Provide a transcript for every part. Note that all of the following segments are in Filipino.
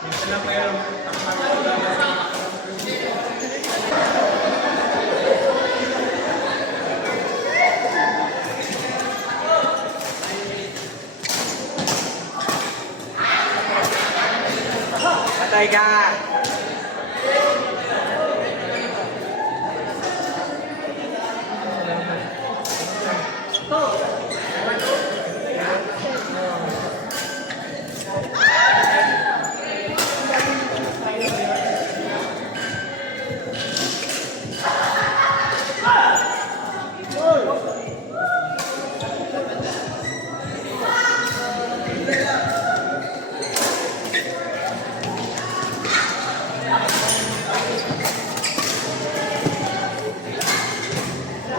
Patay ka!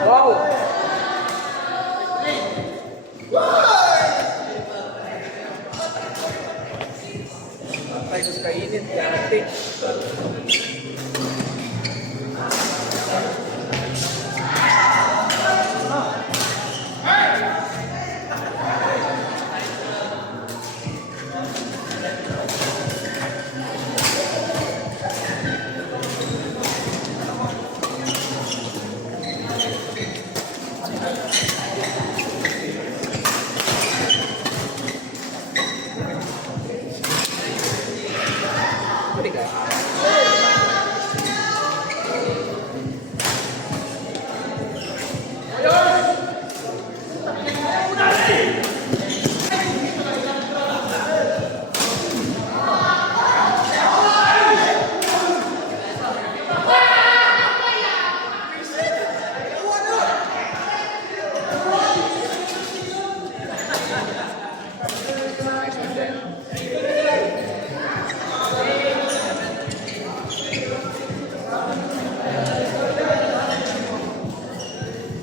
Wow! Patay ko sa kainit, yate. Pwede ka?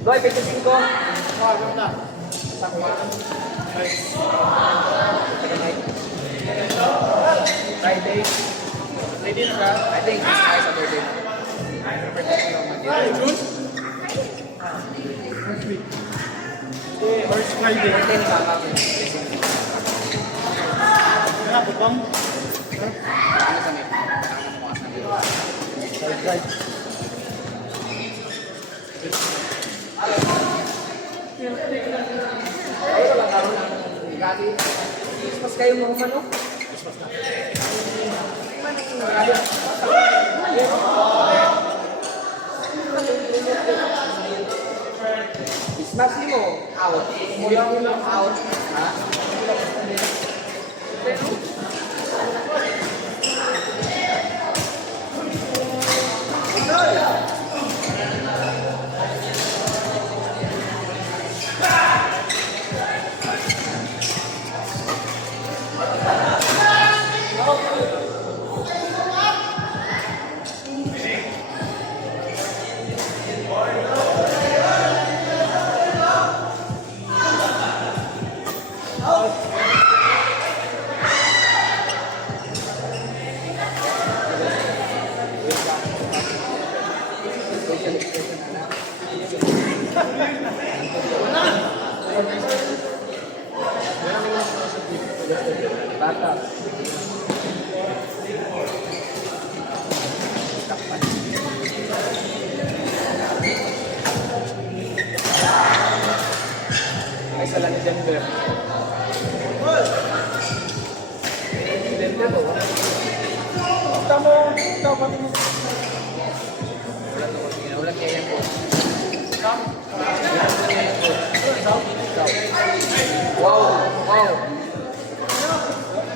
Goy, 25. Friday. Ready na ka? I think it's nice Saturday. First Friday. Birthday ni Mama. Ano po bang? Ano sa may? Ano mo sa may? Third right. Ay, walang karoon ng gati. Mas kayo mga manok? Smash mo out. Mulang out. Ha? Bata. Ay, sala ni Denver. Denver to. Tamo, tamo mo. Wala kaya yan po. Wow! Wow!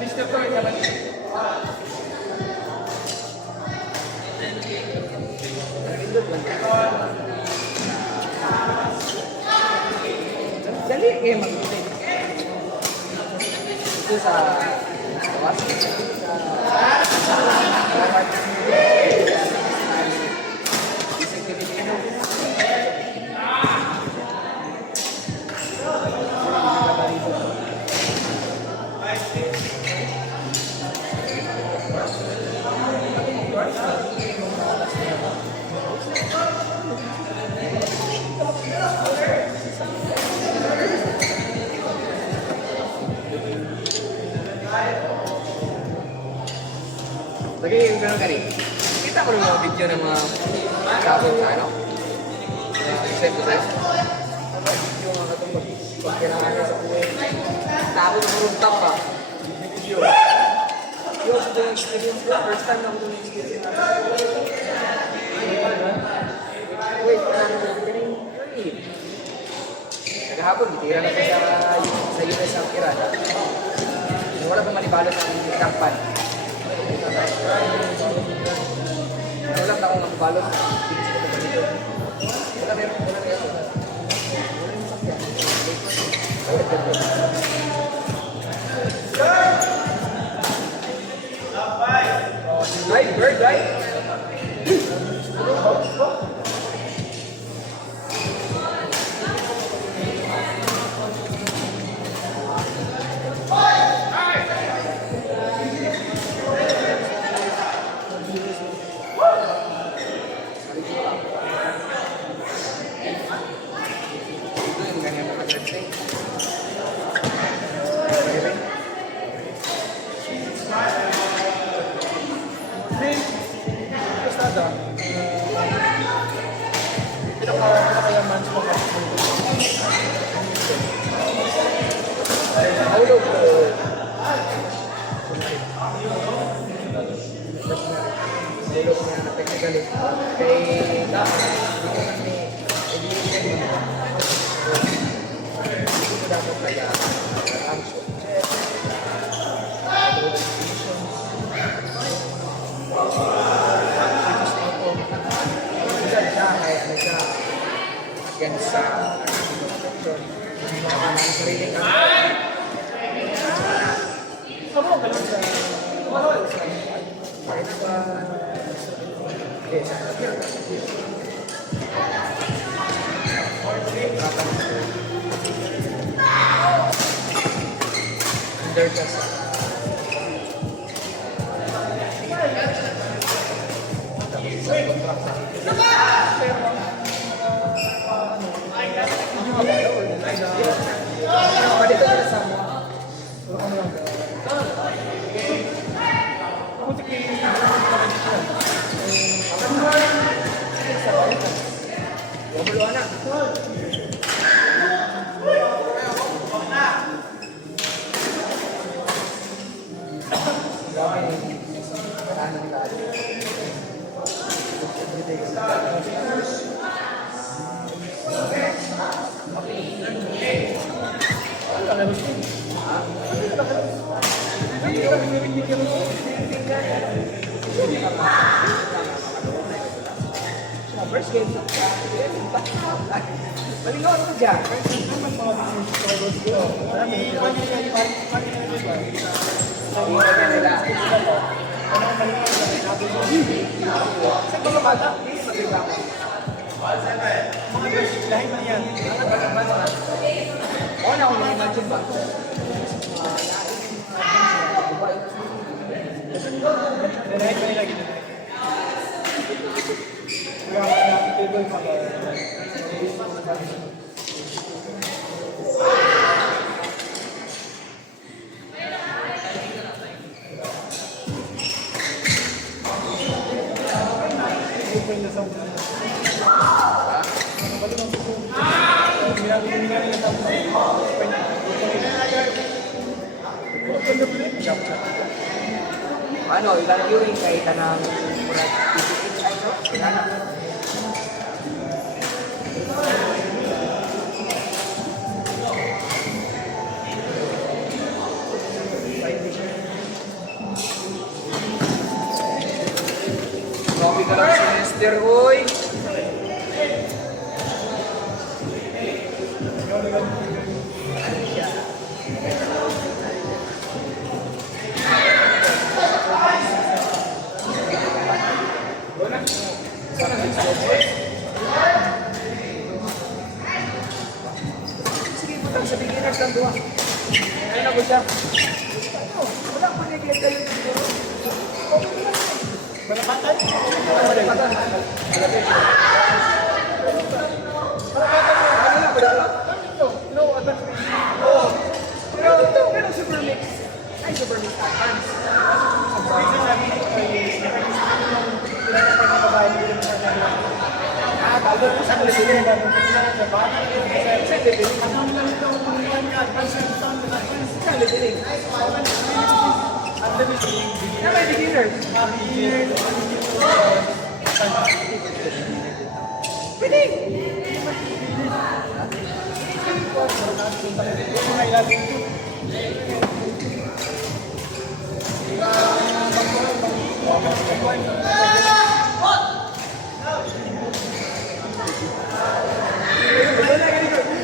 Mr. Toy naman. Dali kayo mag-isip. Ito sa tawas. Lagi yung gano'n kani. Kita mo ng mga video ng mga sabon sa ano? Exercise. Yung mga katong pagkailangan niya sa kuwi. Tapos maruntak pa. Yung sa doon experience ko, first time na ako doon experience. Wait, galing yun. Nagahapon, bitira na siya sa US ng Iran. Wala pang manibalot ang kampan. Wala na akong mabalot. Wala meron. Right, bird, right? Pasada. Pinakayaman sa mga Hulog ko. Hulog niya na technically. Kay Gap, hindi ko na ni Edition. Hindi ko dapat kaya Amso. Against sa sariling dito na sa mo. ako sige. Wabalo na. First game na. Malingaw ako dyan. Sa mga bata, please mag-exam. Lahat na yan. Oo na ako mag-imagine ba? Lahat na lagi na. Kaya table pa. Ano, ilang viewing kay tanang mula PPH ay no? Kailangan. Copy ka lang si Mr. Uy. Sige, butang sa beginners lang doon. Ayun ako siya. Wala pa niya kayo dito. Malapatan? Malapatan.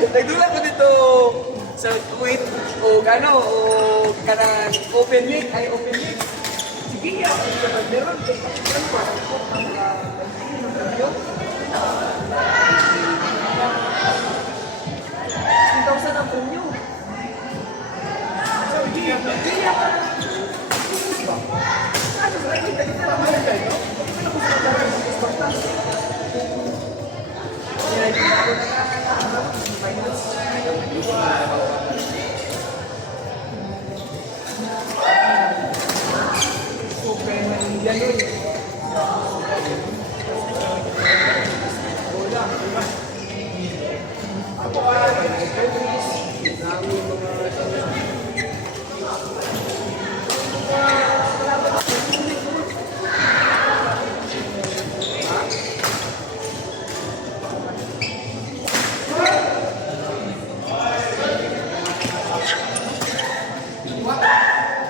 Nagdula ko dito sa tweet o kano o kanang open mic ay open mic. Sige ya, meron ano ba? Ikaw sa ng punyo.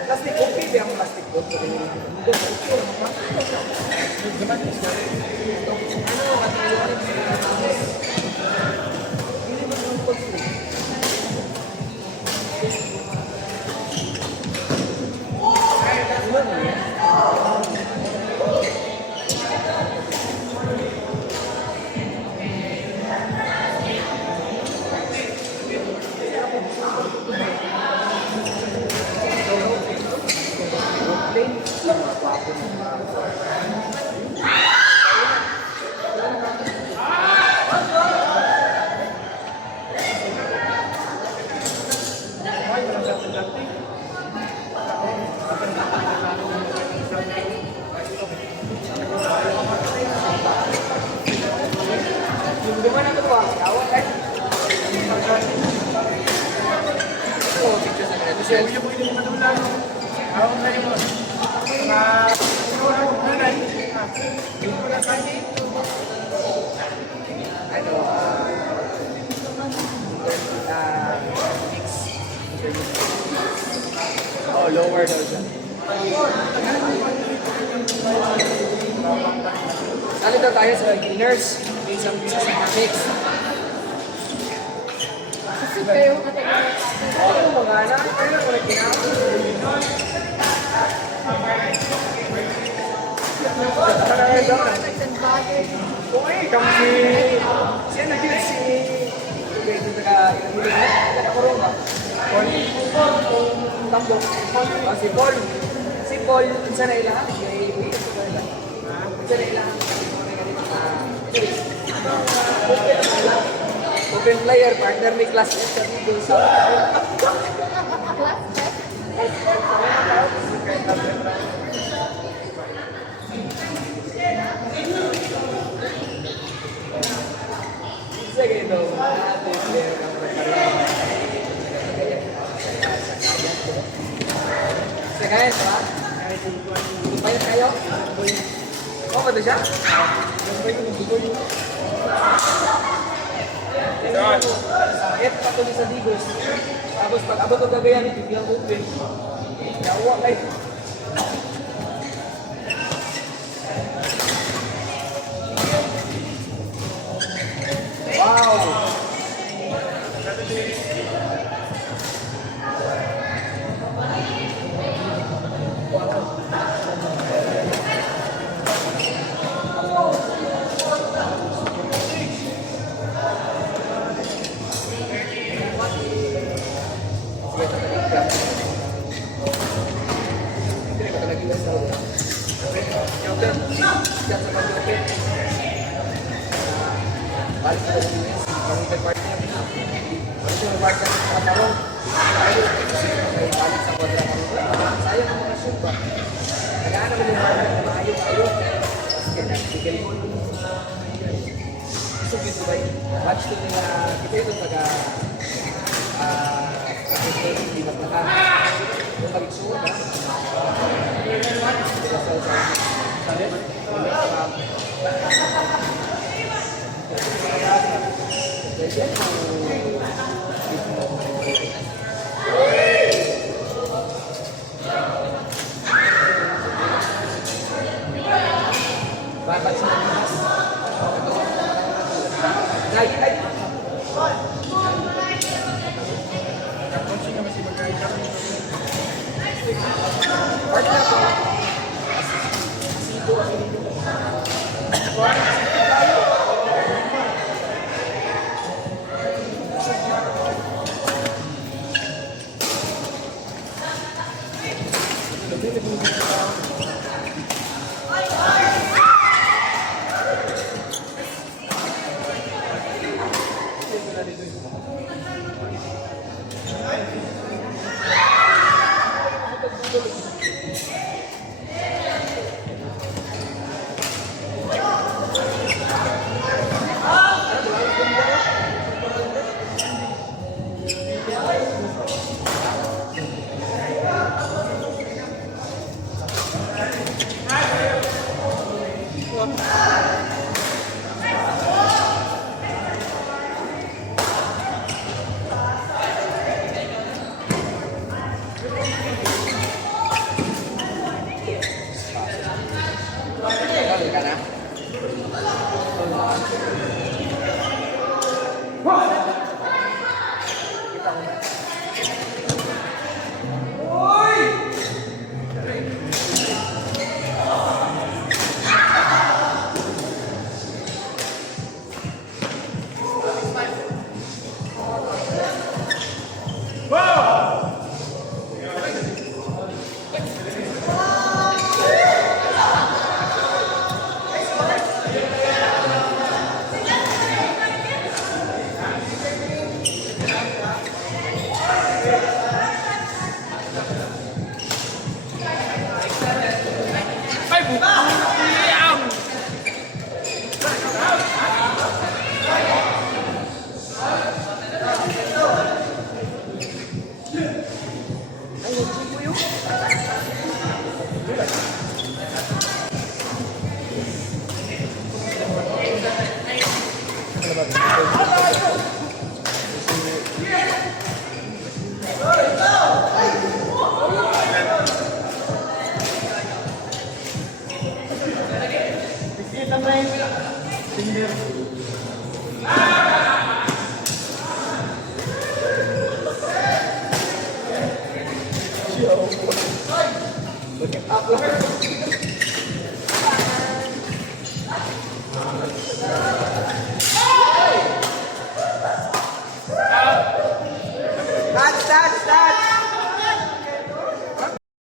Plastic okay ba ang plastic boat? Gimana tuh Pak? Awal kan? Oh, picture sa kanila. Kasi Yung po yung madulang. Ako na rin mo. ano, mix. Oh, lower daw siya. Sali daw tayo sa beginners. Sa mix. Kasi kayo kategory Oh, mga anak. Ano ko na kinakain? bagay. Okay, kami siya naging si dito sa nakakurong ba? Tambo. Si Paul. Si Paul, isa na ilang. Isa na ilang. Open player, partner ni class F sa dito sa Class test. sige daw. Player ang Sagayan ba? Bayad kayo? Oh, ba siya? Sakit pa to sa Digos. Tapos pag abot ng gagayan, biglang open. Yawa kayo. Wow! Balik sa US, pang partner. Balik sa partner sa Tarong. Ayaw, balik sa Quadra Tarong. Sayang ang mga shoot ba? Nagaan naman yung partner na maayo. Sige, bigay mo. Isog yung subay. Watch to nila, kita ito taga, hindi maglaka. Yung pag-isuot, ha? Bakit sila mas? Lagi ay Kaponsi ka masih magkain kami. part na po. Sito ang hindi mo. Ka na? Kita mo ba? Ay, butang! Ay, hindi mo yun. Kita mo yung Tinder. Up lang.